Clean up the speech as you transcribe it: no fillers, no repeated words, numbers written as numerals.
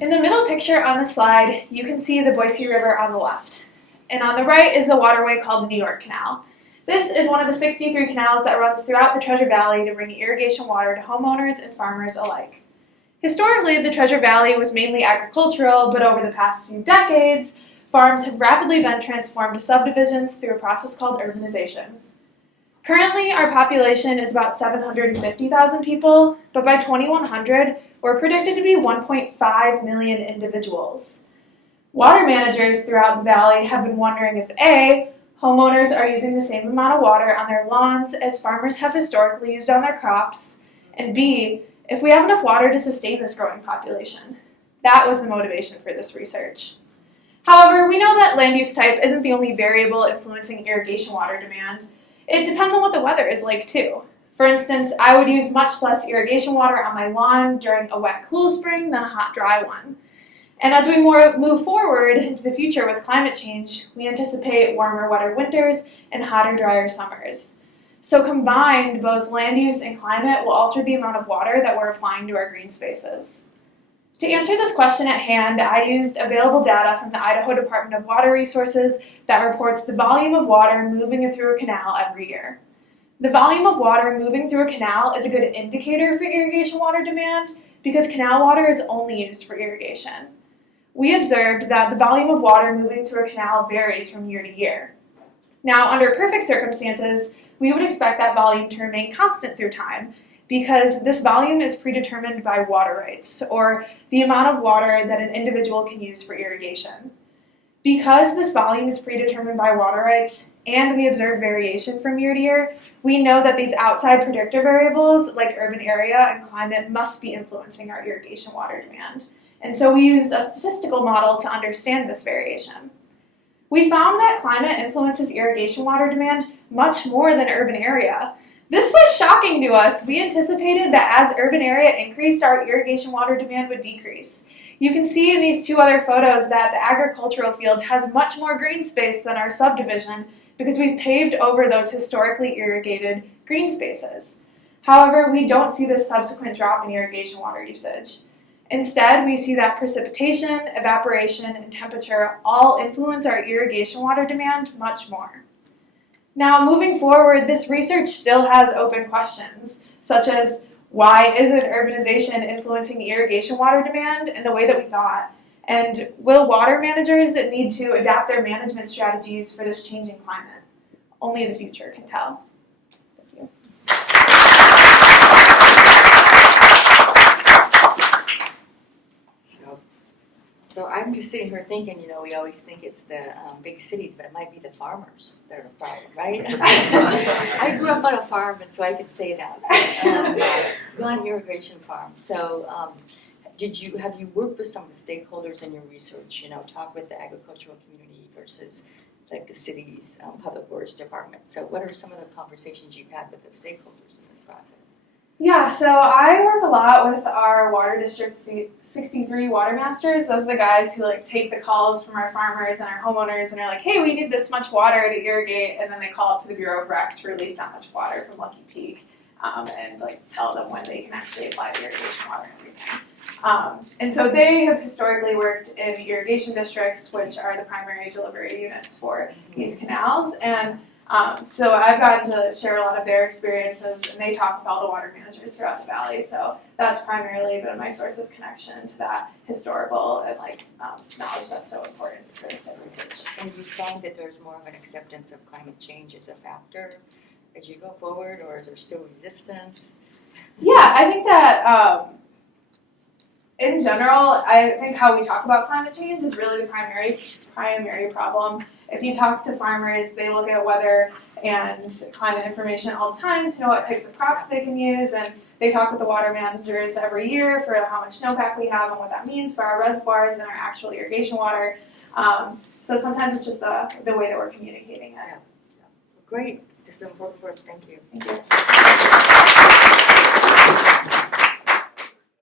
In the middle picture on the slide, you can see the Boise River on the left. And on the right is the waterway called the New York Canal. This is one of the 63 canals that runs throughout the Treasure Valley to bring irrigation water to homeowners and farmers alike. Historically, the Treasure Valley was mainly agricultural, but over the past few decades, farms have rapidly been transformed to subdivisions through a process called urbanization. Currently, our population is about 750,000 people, but by 2100, we're predicted to be 1.5 million individuals. Water managers throughout the valley have been wondering if A, homeowners are using the same amount of water on their lawns as farmers have historically used on their crops, and B, if we have enough water to sustain this growing population. That was the motivation for this research. However, we know that land use type isn't the only variable influencing irrigation water demand. It depends on what the weather is like too. For instance, I would use much less irrigation water on my lawn during a wet, cool spring than a hot, dry one. And as we move forward into the future with climate change, we anticipate warmer, wetter winters and hotter, drier summers. So combined, both land use and climate will alter the amount of water that we're applying to our green spaces. To answer this question at hand, I used available data from the Idaho Department of Water Resources that reports the volume of water moving through a canal every year. The volume of water moving through a canal is a good indicator for irrigation water demand because canal water is only used for irrigation. We observed that the volume of water moving through a canal varies from year to year. Now, under perfect circumstances, we would expect that volume to remain constant through time because this volume is predetermined by water rights, or the amount of water that an individual can use for irrigation. Because this volume is predetermined by water rights and we observe variation from year to year, we know that these outside predictor variables like urban area and climate must be influencing our irrigation water demand. And so we used a statistical model to understand this variation. We found that climate influences irrigation water demand much more than urban area. This was shocking to us. We anticipated that as urban area increased, our irrigation water demand would decrease. You can see in these two other photos that the agricultural field has much more green space than our subdivision because we've paved over those historically irrigated green spaces. However, we don't see this subsequent drop in irrigation water usage. Instead, we see that precipitation, evaporation, and temperature all influence our irrigation water demand much more. Now, moving forward, this research still has open questions, such as why isn't urbanization influencing irrigation water demand in the way that we thought? And will water managers need to adapt their management strategies for this changing climate? Only the future can tell. Thank you. So I'm just sitting here thinking, we always think it's the big cities, but it might be the farmers that are the problem, right? I grew up on a farm, and so I could say that. On an irrigation farm. So have you worked with some of the stakeholders in your research, talk with the agricultural community versus like the city's public works department? So what are some of the conversations you've had with the stakeholders in this process? Yeah, so I work a lot with our Water District 63 water masters. Those are the guys who take the calls from our farmers and our homeowners and are like, hey, we need this much water to irrigate, and then they call up to the Bureau of Rec to release that much water from Lucky Peak and tell them when they can actually apply the irrigation water and everything. And so they have historically worked in irrigation districts, which are the primary delivery units for these canals. And so I've gotten to share a lot of their experiences, and they talk with all the water managers throughout the valley. So that's primarily been my source of connection to that historical and knowledge that's so important for this type of research. And you find that there's more of an acceptance of climate change as a factor as you go forward, or is there still resistance? Yeah, I think that in general, I think how we talk about climate change is really the primary problem. If you talk to farmers, they look at weather and climate information all the time to know what types of crops they can use, and they talk with the water managers every year for how much snowpack we have and what that means for our reservoirs and our actual irrigation water. So sometimes it's just the way that we're communicating it. Yeah. Great. This is important work. Thank you. Thank you.